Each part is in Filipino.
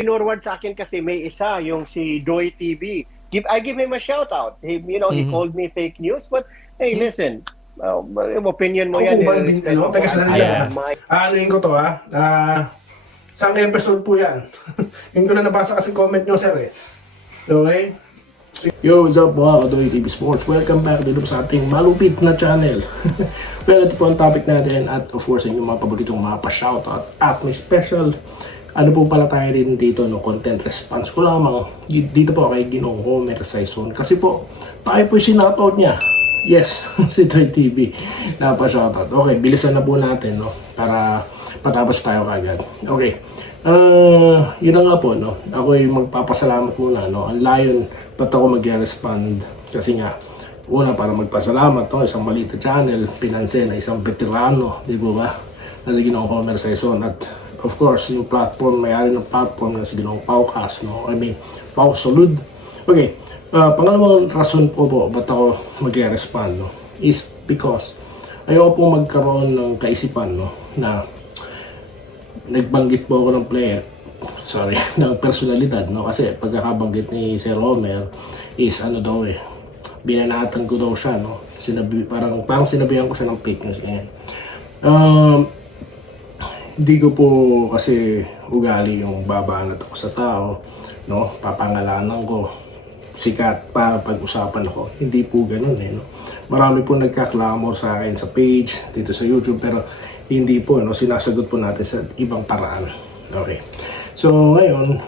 Pinorward sa akin kasi may isa, yung si Doy TV. I give him a shout out. He called me fake news, but hey, listen, opinion mo Ako yan. po ba, teka sandali lang anuhin ko to isang episode po yan. Yung ko na nabasa kasi comment nyo, sir eh. Okay? Yo, what's up mga Kadoy TV Sports? Welcome back dito sa ating malupit na channel. Well, ito po ang topic natin at of course yung mga paboritong mga pa-shoutout at may special ano po pala tayo rin dito, no, content response ko lamang dito po kay Ginong Homer Saison kasi po tayo po sinoutout niya. Yes, si Doy TV na pa-shoutout. Okay, bilisan na po natin, no, para patapos tayo kagad. Okay. Yun na nga po, no. Ako ay magpapasalamat muna, no. Ang layon ba't ako mag-respond kasi nga una para magpasalamat, no, isang maliit na channel pinansin na isang veterano, di ba ba? Na si Ginong Homer Saison at of course yung platform, may-ari ng platform na si Ginong Paucas, no. I mean, Pau Salud. Okay. Pangalawang rason po ba't ako mag-respond, no, is because ayoko po magkaroon ng kaisipan, no, na nagbanggit po ako ng player, ng personalidad, no, kasi pagkakabanggit ni Sir Homer is ano daw binanatan ko daw siya, no, parang sinabihan ko siya ng fake news ganyan. Hindi ko po kasi ugali yung babanat ako sa tao, no, papangalanan ko sikat para pag-usapan ako. Hindi po ganun no. Marami po nagka-clamor sa akin sa page dito sa YouTube pero hindi po, no, sinasagot po natin sa ibang paraan. Okay. So ngayon,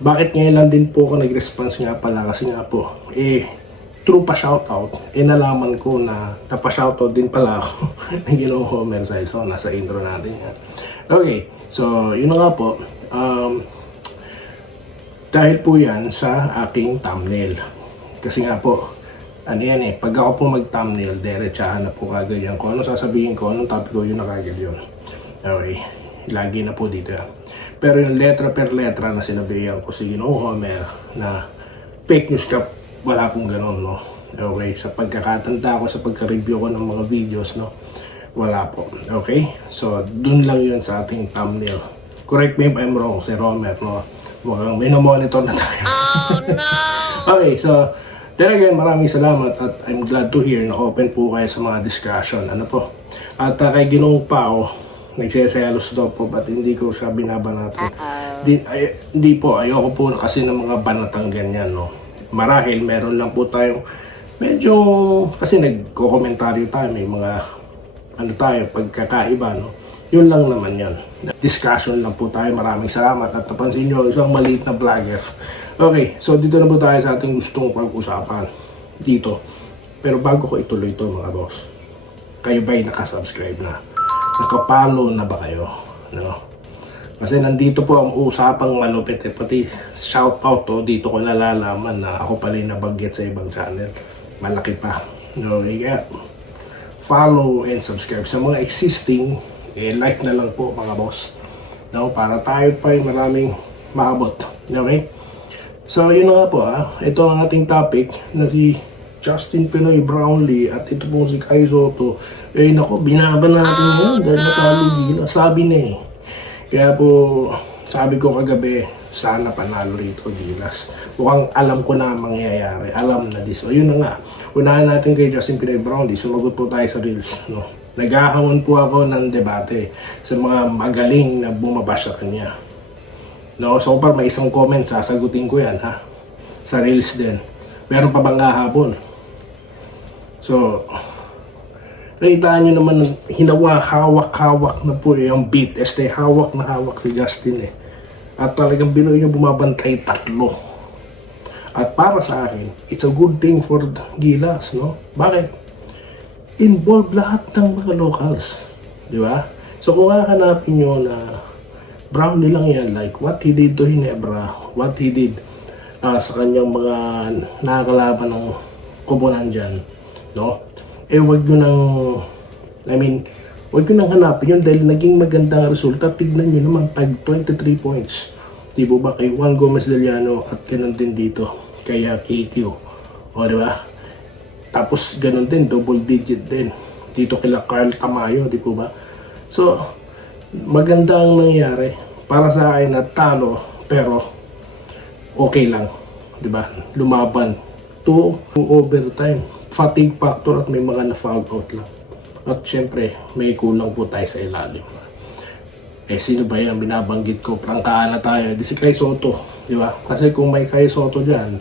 bakit ngayon lang din po ako nag-response nga pala kasi nga po true pa shoutout, nalaman ko na napa-shoutout din pala ako ng Ginong Homer Saison, nasa intro natin yan. Okay, so yun na nga po, dahil po yan sa aking thumbnail. Kasi nga po, ano yan pag ako po mag-thumbnail, diretsahan na po kagad yan. Kung ano sasabihin ko, anong topic ko, yun na kagad yun. Okay, lagi na po dito yan. Pero yung letra per letra na sinabihan ko si Ginong Homer na fake news ka, wala pong ganun, no. Okay, sa pagkakatanda ko, sa pagka-review ko ng mga videos, no, wala po. Okay, so dun lang yun sa ating thumbnail. Correct me if I'm wrong, si Homer, no. Mukhang minomonitor na tayo. Oh, no! Okay, so then again, maraming salamat at I'm glad to hear na open po kayo sa mga discussion. Ano po? At kay Ginong Pao, nagseselos daw po ba't hindi ko siya binabanatan. Hindi po, ayoko po kasi ng mga banatang ganyan, no. Marahil meron lang po tayong medyo kasi nagko-komentaryo tayo, may mga ano tayo, pagkakaiba, no. Yun lang naman yan. Discussion lang po tayo. Maraming salamat at napansin nyo, isang maliit na vlogger. Okay, so dito na po tayo sa ating gustong pag-usapan dito. Pero bago ko ituloy ito mga boss, kayo ba'y nakasubscribe na? Nakapollow na ba kayo? No? Kasi nandito po ang usapang malupit pati shoutout dito ko nalalaman na ako pala yung nabanggit sa ibang channel. Malaki pa. No, kaya follow and subscribe. Sa mga existing, like na lang po mga boss. No, para tayo pa yung maraming maabot. Okay? So yun na nga po ito ang ating topic na si Justin Pinoy Brownlee at ito po si Kai Soto. Nako, binaban natin yan dahil natalo Gila. Sabi na Kaya po, sabi ko kagabi, sana panalo rito Gilas. Mukhang alam ko na mangyayari. Alam na this. O yun na nga. Unahan natin kay Justin Pinoy Brownlee. Sumagot po tayo sa Reels. No? Naghahamon po ako ng debate sa mga magaling na bumabash sa kanya. No? So far, may isang comment. Sasagutin ko yan sa Reels din. Meron pa bang hahabol? So, nakita nyo naman hawak-hawak na po yung beat. Hawak na hawak si Justin At talagang binuo nyo bumabantay 3. At para sa akin, it's a good thing for Gilas, no? Bakit? Involve lahat ng mga locals. Di ba? So kung hahanapin nyo na Brownlee lang yan, like what he did to Ginebra, what he did sa kanyang mga nakakalaban ng kubunan dyan, no? Wag nyo nang, wag nyo nang hanapin yun dahil naging magandang resulta. Tignan nyo naman, tag 23 points. Di ba kay Juan Gomez Deliano at ganun din dito, kaya KQ. O diba? Tapos ganun din, double digit din. Dito kila Carl Tamayo, di ba? So, maganda ang nangyari. para sa akin natalo, pero okay lang, di ba? Lumaban to overtime, fatigue factor at may mga na-foul out lang. At syempre, may kulang po tayo sa ilalim. Sino ba yan? Binabanggit ko, prangkaan na tayo. Di si Kai Soto, di ba? Kasi kung may Kai Soto dyan,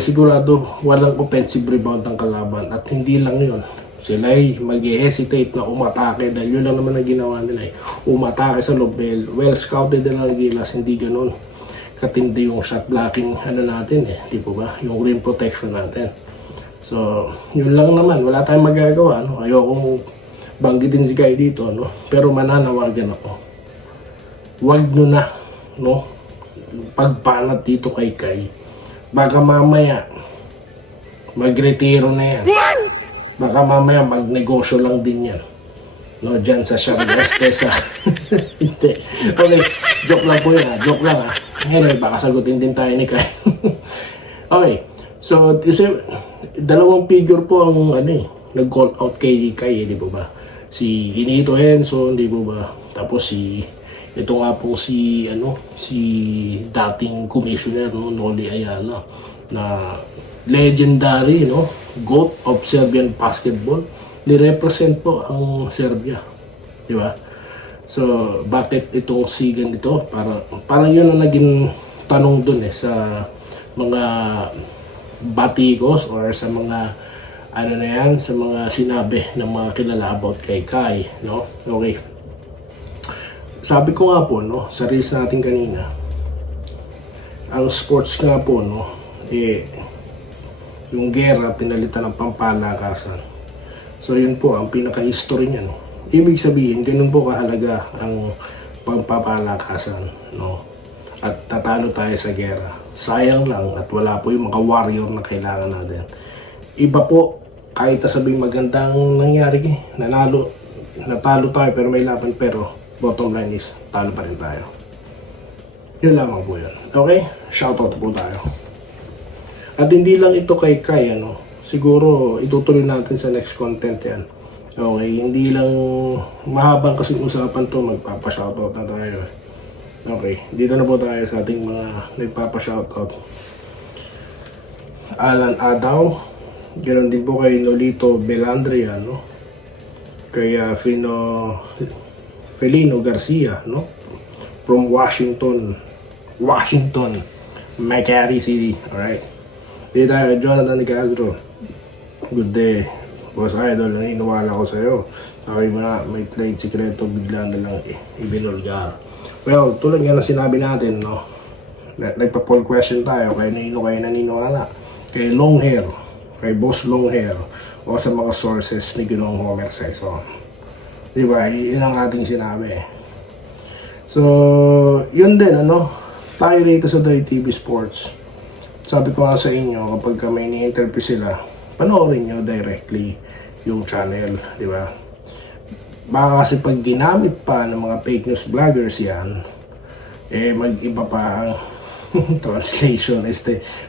sigurado walang offensive rebound ang kalaban. At hindi lang yun. Sila ay mag-hesitate na umatake dahil yun lang naman ang ginawa nila. Umatake sa loob. Well scouted na lang Gilas, hindi ganun katindi yung shot blocking natin di po ba? Yung rim protection natin. So, yun lang naman. Wala tayong magagawa. No? Ayokong banggitin si Kai dito. No? Pero mananawagan ako. Huwag nyo na. No? Pagpanat dito kay Kai. Baka mamaya magretiro na yan. Baka mamaya magnegosyo lang din yan. No, dyan sa Sharmas sa... Hindi. Okay, joke lang po yun joke lang Anyway, baka sagutin din tayo ni Kai. Okay, so kasi dalawang figure po ang nag-call out kay Kai, di ba ba? Si Hinito Henson, di ba ba? Tapos ito nga po si dating commissioner, no, Noli Ayala, na legendary, no, GOAT of Serbian basketball. Ni-represent po ang Serbia, di ba? So, bakit itong sigan dito? Parang yun ang naging tanong dun sa mga batikos or sa mga sa mga sinabi ng mga kilala about kay Kai, no? Okay. Sabi ko nga po, no, sa race natin kanina, ang sports nga po, no, yung gera pinalitan ng pampalakasan. So yun po ang pinaka-history niya, no. Ibig sabihin, ganun po kahalaga ang pampapalakasan, no. At tatalo tayo sa gera. Sayang lang at wala po yung mga warrior na kailangan natin. Iba po, kahit sabihin magandang nangyari, natalo tayo pero may laban, pero bottom line is, talo pa rin tayo. Yun lamang po yun. Okay? Shoutout po tayo. At hindi lang ito kay Kai, siguro itutuloy natin sa next content yan. Okay, hindi lang mahabang kasing usapan to, magpapa-shoutout na tayo. Okay, dito na po tayo sa ating mga nagpapa-shoutout. Alan Adaw, ganoon din po kay Nolito Belandria, no? Kay Felino Garcia, no? From Washington, McCarry City, alright? Dito tayo kay Jonathan Castro. Good day, Boss Idol, naniniwala ko sa'yo. Sabi mo na, may trade sikreto, bigla na lang ibinulgar. Well, tulad nga na sinabi natin, no? Nagpa-poll question tayo, kayo naniniwala. Kay Longhair, kay Boss Longhair, o sa mga sources ni Ginoong Homer Sison. Diba? Yun ang ating sinabi. So, yun din, tayo rito sa Doy TV Sports. Sabi ko nga sa inyo, kapag may ni-interview sila, panoorin nyo directly yung channel, di ba? Baka kasi pag ginamit pa ng mga fake news vloggers yan, mag-iba pa ang translation,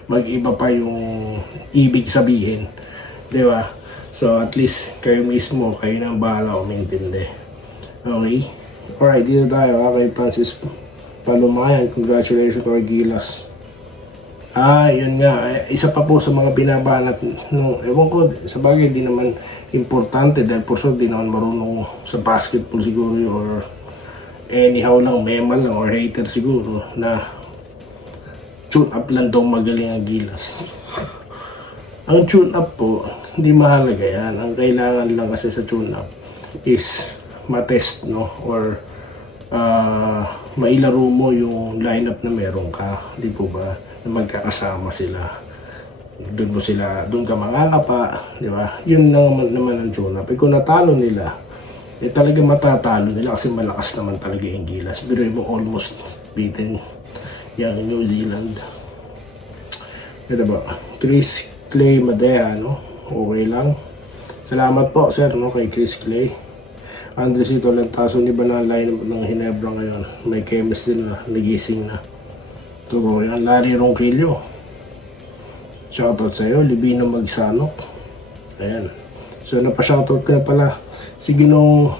mag-iba pa yung ibig sabihin, di ba? So at least kayo mismo, kayo nang bahala umintindi. Okay? Alright, dito tayo kay Francis Palumayan. Congratulations to Gilas. Yun nga, isa pa po sa mga binabanat ewan ko, sa bagay di naman importante dahil for sure di naman marunong sa basketball siguro or anyhow lang, mema lang or hater siguro na tune up lang daw magaling ang Gilas. Ang tune up po, hindi mahalaga yan. Ang kailangan lang kasi sa tune up is matest, no, or mailaro mo yung lineup na meron ka, di po ba? Magkakasama sila. Doon ka makakapa, di ba? Yun naman ang tune-up. Kung natalo nila, talaga matatalo nila kasi malakas naman talaga yung Gilas. Pero mo almost beaten yung New Zealand. Ito ba? Chris Clay Madea, no? Okay lang. Salamat po, sir, no, kay Chris Clay. Andresito Lantaso, di ba na line ng Hinebra ngayon? May chemistry na, nagising na. Tuloy ang Larry Ronquillo. Shoutout sa iyo, Libino Magsanok. Ayan. So napa-shoutout ko na pala si Ginong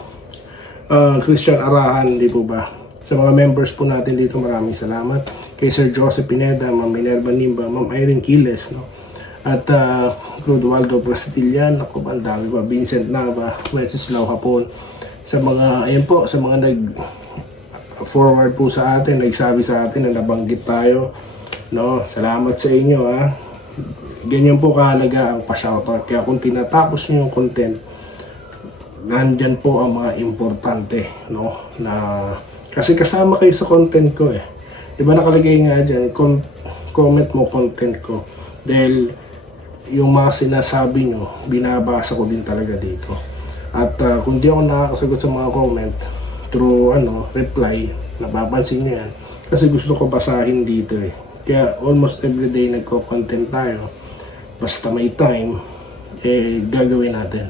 Christian Arahan, di po ba? Sa mga members po natin dito, maraming salamat. Kay Sir Joseph Pineda, Ma'am Minerva Nimba, Ma'am Irene Quiles, no? At Clodoaldo Brasitillan, ako ba, ang dami pa, Vincent Nava, Wenceslao Hapon. Sa mga, ayan po, sa mga forward po sa atin, nagsabi sa atin na nabanggit tayo, no? Salamat sa inyo, ha. Ganyan po kahalaga ang pa-shoutout. Kaya kung tinatapos niyo yung content, nandyan po ang mga importante, no? Na kasi kasama kayo sa content ko eh. 'Di ba nakalagay nga diyan, comment mo content ko. Dahil yung mga sinasabi nyo, binabasa ko din talaga dito. At kung di ako nakakasagot sa mga comment through reply, napapansin nyo yan. Kasi gusto ko basahin dito eh. Kaya almost everyday nagko-content tayo. Basta may time, gagawin natin.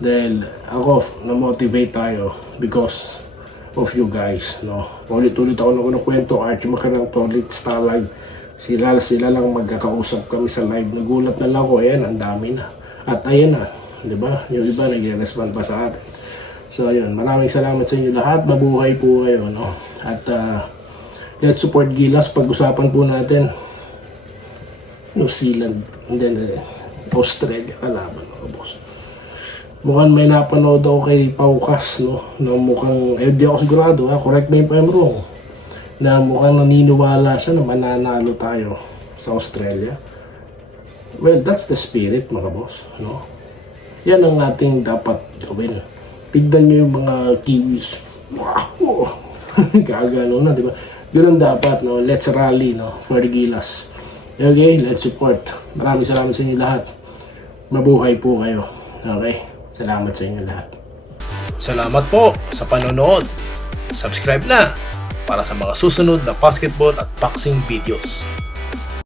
Dahil ako, na-motivate tayo because of you guys, no? Ulit-ulit ako na kwento, Archie Macarang, Tolit, Stalag, sila lang magkakausap kami sa live. Nagulat na lang ako, ayan, ang dami na. At ayan na, di ba? Yung iba nag-respond pa sa atin. So ayun, maraming salamat sa inyo lahat. Mabuhay po kayo, no? At let's support Gilas. Pag-usapan po natin New Zealand, and then Australia kalaban, no, boss. Mukhang may napanood ako kay Paukas, no? Na mukhang, di ako sigurado, ha? Correct me if I'm wrong. Na mukhang naniniwala siya na mananalo tayo sa Australia. Well, that's the spirit, mga boss, no? Yan ang ating dapat gawin. Tignan nyo yung mga Kiwis. Wow! Gagano na, di ba? Yun ang dapat, no? Let's rally, no? For the Gilas. Okay, let's support. Maraming salamat sa inyo lahat. Mabuhay po kayo. Okay? Salamat sa inyo lahat. Salamat po sa panonood. Subscribe na para sa mga susunod na basketball at boxing videos.